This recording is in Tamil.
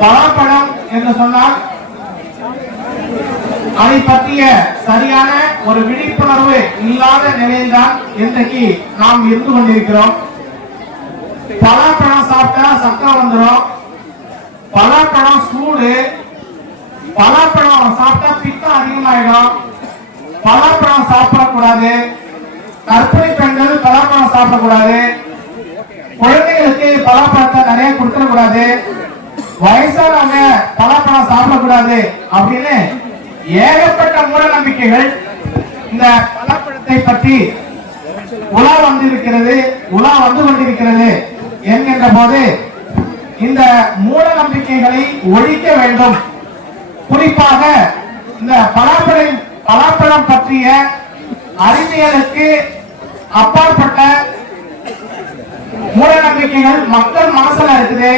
பலாப்பழம் என்று சொன்னால் அதை பற்றிய சரியான ஒரு விழிப்புணர்வு இல்லாத நிலையில்தான் இன்றைக்கு நாம் இருந்து கொண்டிருக்கிறோம். பலாப்பழம் சாப்பிட்டா சக்கரை வந்துடும், பலாப்பழம் சூடு, பலாப்பழம் சாப்பிட்டா பித்தம் அதிகமாயிடும், பலாப்பழம் சாப்பிடக்கூடாது, கர்ப்பிணி பெண்கள் பலாப்பழம் சாப்பிடக்கூடாது, குழந்தைகளுக்கு பலாப்பழத்தை நிறைய கொடுக்கக்கூடாது, வயசானவங்க பலாப்பழம் சாப்பிடக்கூடாது அப்படின்னு ஏகப்பட்ட மூட நம்பிக்கைகள் இந்த பலாப்பழத்தை பற்றி உலா வந்து கொண்டிருக்கிறது என்கின்ற போது இந்த மூட நம்பிக்கைகளை ஒழிக்க வேண்டும். குறிப்பாக இந்த பலாப்பழம் பற்றிய அறிவியலுக்கு அப்பாற்பட்ட மூட நம்பிக்கைகள் மக்கள் மனசுல இருக்குது.